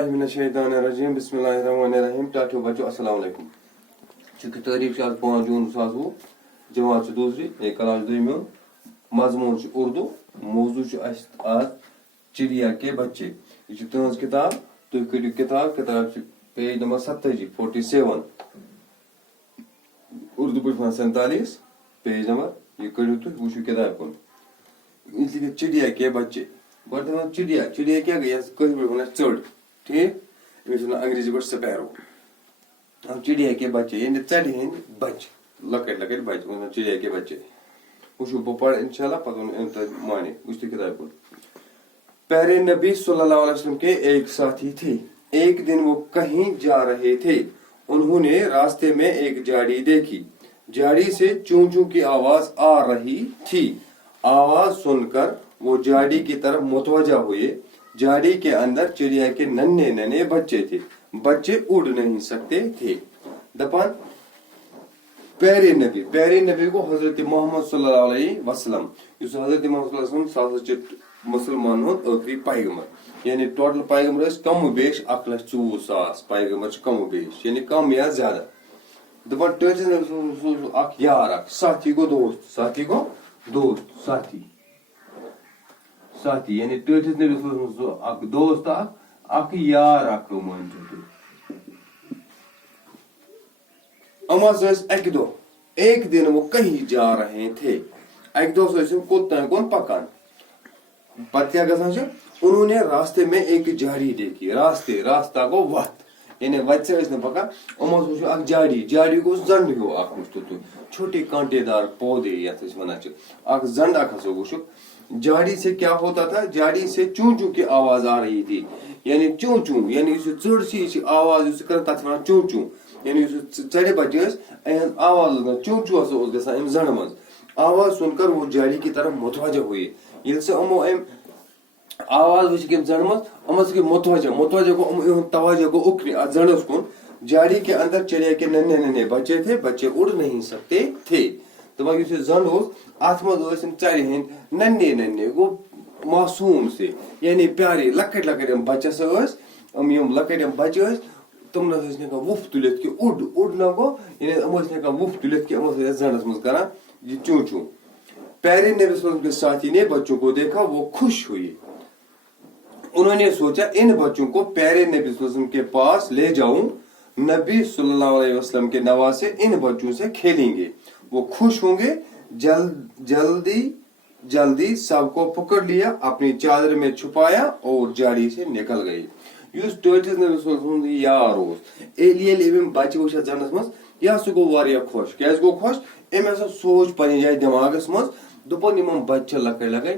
बिस्मिल्लाहि मिनश्शैतानिर्रजीम बिस्मिल्लाहिर्रहमानिर्रहीम। टाटियो बच्चों अस्सलाम वालेकुम। चूंकि तारीख आज 5 जून 2020 जमात दूसरी क्लास दोयम मजमून उर्दू मौजू आज चिड़िया के बच्चे। यह तुज किताब तुम करो किताब पेज नंबर 47 उर्दू पे 47 पेज नंबर यह करो तुम वो किताब कुन इसलिए चिड़िया के बच्चे गो चिड़िया चिड़िया क्या गई वन चढ़ ठीक अंग्रेजी पे स्पैरो। अब चिड़िया के बच्चे यानी चढ़ हंद बच लकट लकट बच चिड़िया के बच्चे वो बह पढ़ इंशाल्लाह पता माने उस किताब को। प्यारे नबी सल्लल्लाहु अलैहि वसल्लम के एक साथी थे। एक दिन वो कहीं जा रहे थे। उन्होंने रास्ते में एक झाड़ी देखी। झाड़ी से चूं चूं की आवाज आ रही थी। आवाज सुनकर वो झाड़ी की तरफ मुतवजा हुए। झाड़ी के अंदर चिड़िया के नन्हे नन्हे बच्चे थे। बच्चे उड़ नहीं सकते थे। दपन प्यारे नबी को हजरत मोहम्मद सल्लल्लाहु अलैहि वसल्लम हजरत मोहम्मद सल्लल्लाहु अलैहि वसल्लम मुसलमान आखिरी पैगम्बर यानी टोटल पैगम्बर कम बेश 1,04,000 पैगम्बर कम बेश यानी कम या ज्यादा। दपन टर्च यार साथी को दोस्त साथी यानी टर्च नबी दोस्त यार मान एक दिन वो कहीं जा रहे थे। कौन पकान पत क्या उन्होंने रास्ते में एक झाड़ी देखी। रास्ता को वत यानी वत से पकान झाड़ी को जंड हो छोटे कांटेदार पौधे जंड वो झाड़ी से क्या होता था। झाड़ी से चूं चूं की आवाज आ रही थी यानी चूं चूं यानी चढ़ सी आवाज कर चूं चूं यानी चढ़े बच्चे आवाज चूं चूं जंड मज आवाज सुनकर वो झाड़ी की तरफ मुतवजा हुए। आवाज वुच जंड मज मुतवजा को तवज्जो को उकरी जंडस कुन। झाड़ी के अंदर चिड़िया के नन्हे नन्हे बच्चे थे। बच्चे उड़ नहीं सकते थे। तो जंड अत मज चर हंद नन्हे नन्हे गो मासूम से यानी प्यारे लकट लकट बच्चे लकट बच्चे तुम वुफ तुलित कि उड़ ना गो यानी वुफ तुलित कि जंडस मज कर चूं चूं। प्यारे नबी सल्लल्लाहु अलैहि वसल्लम के साथी ने बच्चों को देखा। वो खुश हुई। उन्होंने सोचा इन बच्चों को प्यारे नबी सल्लल्लाहु अलैहि वसल्लम के पास ले जाऊं। नबी सल्लल्लाहु अलैहि वसल्लम के नवासे इन बच्चों से खेलेंगे। वो खुश होंगे। जल्दी सबको पकड़ लिया अपनी चादर में छुपाया और झाड़ी से निकल गई। यार बच्चे वो जंडस मज यह गो खुश क्या गो खुश सोच पन्ने जाए दिमागस मज दोपन यम बच्चे लकट लकट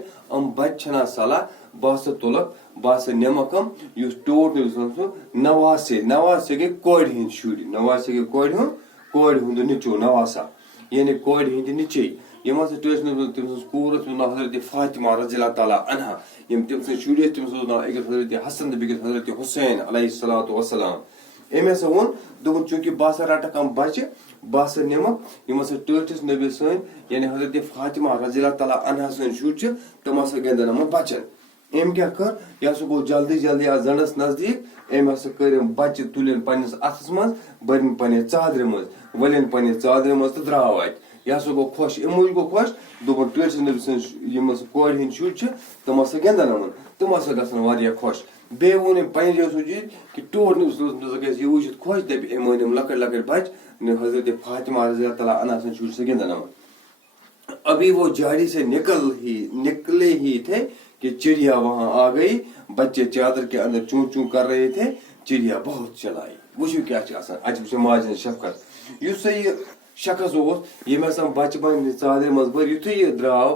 बच्चे सलाह बह तुलक बह निमक टोट नवासे गई कोड़ हंद शुर नवासे गई कोड़ हंद निचो नवासा यानी कोड़ हंद निचे कूर हजरत फातिमा रज़ियल्लाहु तआला अन्हा तम शुर हजरत हसन हजरत हुसैन अलैहिस्सलातु वस्सलाम वोन दोपन चूंकि बह रटक बच्चे बह निमक टस नबी सन यानी हजरत फातिमा रज़ियल्लाहु तआला अन्हा सन शुर तम गिंदन बच्चन। क्या कर यह गो जल्दी जल्दी आ जंडस नजदीक कर बच्चे तुलन पन्नस अथस मज बरन पन्ने चादर मज वलन पन्ने चादर मज तो द्राव अत यह गो खुश अमुज गो खुश दोपन टस नबी सन कोड़ हंद शुर तम गिंदन तम गन खुश बे वो पन्ने जाए सोचित कि टोट नबी यह वुचित खुश दप अम लकट लकट बच हजरत फातिमा रज़ियल्लाहु तआला अन्हा सन शुर से गिंदन। अभी वो झाड़ी से निकले ही थे कि चिड़िया वहां आ गई। बच्चे चादर के अंदर चूं चूं कर रहे थे। चिड़िया बहुत चलाई वो क्या अच माज शफकत यह शख्स यम बच्चे बन चादर मज बर यु द्राव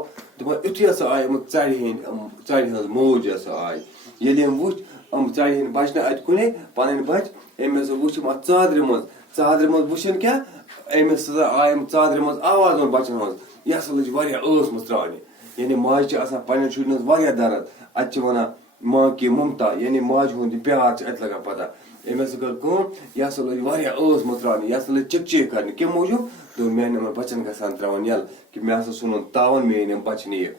यु आय चढ़ हज मौज आय ये वुच चढ़ हंद बचन अत कुने पन बच वुच चादर मज वुचन क्या आय चादर मज आवाज बचन मज यह लज मज त्राने यानी माज पन्न शुरन दर्द अत वन माँ की ममता यानी माज हूं प्यार अत लगा पता कर यह लज मज त्राने यह लज चिक चिक कर कम मूजूब तो मेन बच्चन गसान त्रावन यल कि मैं सुन तावन मेन बच नीक।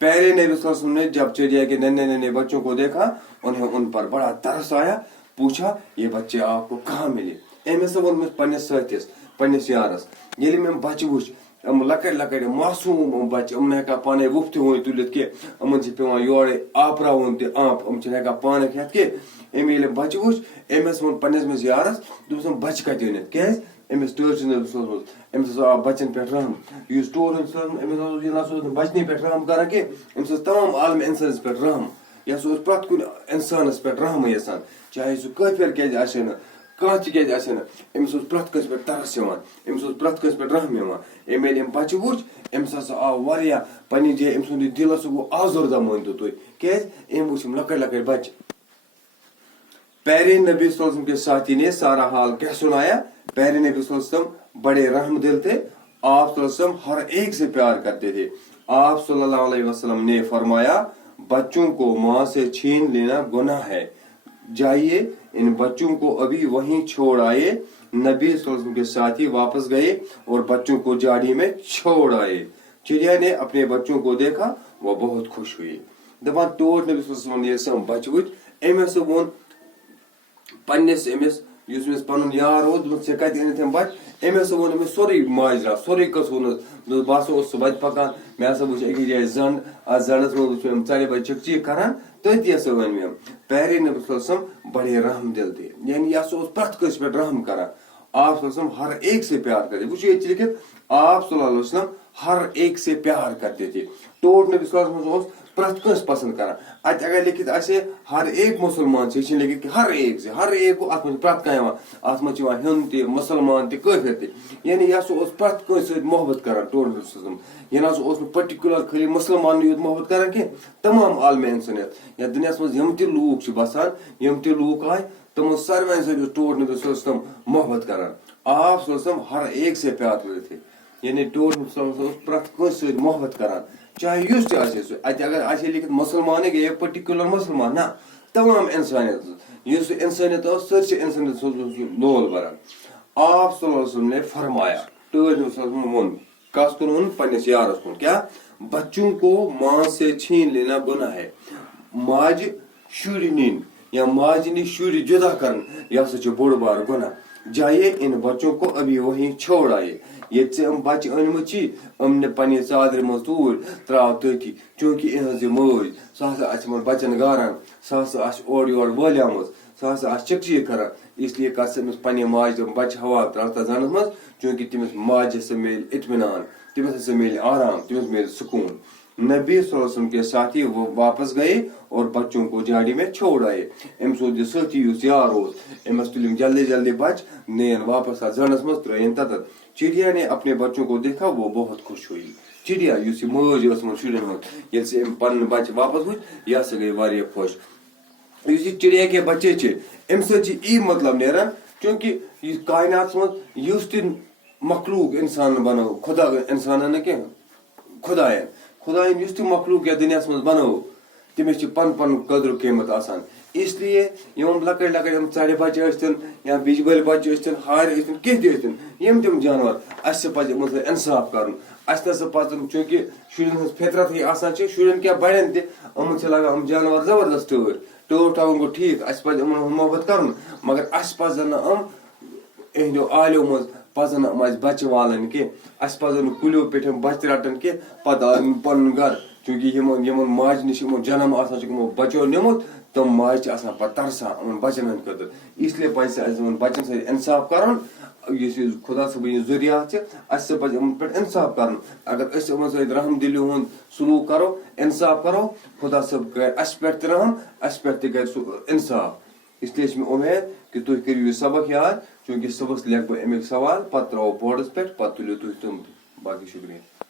प्यारे नबी सल्लल्लाहु अलैहि वसल्लम ने जब चिड़िया के नन्हे नन्हे बच्चों को देखा उन्हें उन पर बड़ा तरस आया पूछा ये बच्चे आपको कहाँ मिले एम हसा वोन पन्नस साथीस पन्नस यारस येले मे बच्चे वुच लकड़ लकड़ मासूम बच्चे हेका पाने वुफ ते तुलित के पेवान योरे आपरावन ते आप हेका पाने खेत के एम ये बच्चे वुच एम हस वोन पन्नस मे यारस दोस बच्चे कत अनित क्या अमिस टूर अमिस आ बच्चन पे रहम युस टूर अमिस बचने पे रहम कर तमाम आलम इंसानस पे रहम यह प्रत कुन इंसानस पे रहम यसान चाहे सह काफिर क्या कह क्या अमिस प्रत कस पे तरस अमिस प्रत कस पे रहम एम ये बच्चे वुच अमिस हसा आव वारिया पन्ने जाए अम सुंद दिल गो आजुर्दा मानतो तुम क्या अम वुच लकड़ लकड़ बच्चे प्यारे नबी सल्लल्लाहु के साथी ने सारा हाल क्या सुनाया प्यारे नबी सल्लल्लाहु बड़े रहम दिल थे आप सल्लल्लाहु हर एक से प्यार करते थे आप सल्लल्लाहु अलैहि वसल्लम ने फरमाया बच्चों को माँ से छीन लेना गुनाह है जाइए इन बच्चों को अभी वहीं छोड़ आए नबी सल्लल्लाहु के साथी वापस गए और बच्चों को झाड़ी में छोड़ आए चिड़िया ने अपने बच्चों को देखा वह बहुत खुश हुई दपान तोड़ नबी सल्लल्लाहु अलैहि वसल्लम बच वुच अमिस वोन पन्नस अमिस पन यार से कत अनित बच अमिस वोन अमिस सोरे माजरा सोरे कस वोन बह सह वत पकान मे हसा वुच अकिस जाए जन अस जन्नस मज चले बह चिक करान तथी हसा वन मे प्यारे नबी सल्लल्लाहु बड़े रहम दिल थे यानी यह प्रत कस पे रहम करान आप सल्लल्लाहु हर एक से प्यार करते वो लिखित आप सल्लल्लाहु अलैहि वसल्लम हर एक से प्यार करते थे टोट नबी सल्लल्लाहु प्रत कस पसंद करान अगर लिखित हर एक मुसलमान से लिखित हर एक को अत प्रत अत हिंद ते मुसलमान ते काफिर ते यानी यह प्रत कस मोहब्बत करान टोट नबी सल्लल्लाहु यह ना पर्टिकुलर खाली मुसलमान योत मोहब्बत करान कि तमाम आलम इंसानियत या दुनिया मज यम ते लूक बसान यम ते लूक आय तमो सारे सो टोट नबी सल्लल्लाहु मोहब्बत करान आप सल्लल्लाहु हर एक से प्यार करते थे यानी टोट नबी सल्लल्लाहु प्रत कस मोहब्बत करान चाहे युस अगर लिखित मुसलमान गए पर्टिकुलर मुसलमान ना तमाम इंसानियत इंसानियत सरसे इंसानियत लोल बरान आप सल्लल्लाहु अलैहि वसल्लम ने फरमाया टोन कस कुन वन पन्नस यारस कुन क्या बच्चों को मां से छीन लेना गुनाह है माज शुर नीन या माज नी शुर जुदा कर यह बोड़ बार गुनाह जाइए इन बच्चों को अभी वहीं छोड़ आए ये बच्चे अनमुची अमने पन्ने चादर मज तूर त्राव तथी चूंकि इहज मज सह बच्चन गारान सह ओर योर वलियाम सह चिकचिक करान इसलिए कस पन्ने माज बच्चे हवा त्राता जानस मज चूंकि तमिस माज से मिल इत्मीनान तमिस से मिल आराम तमिस मिल सुकून नबी सल्लल्लाहु अलैहि वसल्लम के साथी वो वापस गए और बच्चों को झाड़ी में छोड़ आए अम सोद साथी यार अमस तुलिम जल्दी जल्दी बच नेन वापस जड़स मज त्रन तत चिड़िया ने अपने बच्चों को देखा वो बहुत खुश हुई चिड़िया मज शुरन ये पन बच्चे वापस वुच यह गई वारिया खुश चिड़िया के बच्चे अम सी मतलब नेरान क्योंकि कायनात मज मखलूक इंसान बनो खुदा इंसान न क्या खुदायन खुदायन युस तु मखलूक या दुनिया मज बनो तमिस पन पन कदर कीमत आसान इसलिए यम लकड़ लकड़ यम चारे बच्चे या बिज बल बच्चे हार कह यम तम जानवर अस पे इंसाफ कर चूंकि शुरन फितरत ही आसान शुरन क्या बड़न तम लगान जानवर जबरदस्त टोर टाउन गो ठीक अस मोहब्बत कर मगर अस पजन इहदो आलो मज पजन बच्चे वालन कह अस पजन कुलियों पे बच्चे रटन कह पे पन घर चूंकि माज नश जन्म बचो निमुत तम माज तरसान बचन हंद खतर इसलिए बच्चन सत इंसाफ कर खुदा सब जुरियात अस पे इंसाफ कर अगर रहम दिल हूं सलूक करो इंसाफ करो खुदा सब कर अस पे रहम अस पे कर इंसाफ इसलिए मे उम्मीद कि तुम करो यह सबक याद चूंकि सुबह लिख बह अमिक सवाल पे त्रो बोर्डस पे तुलो तुम बाकी शुक्रिया।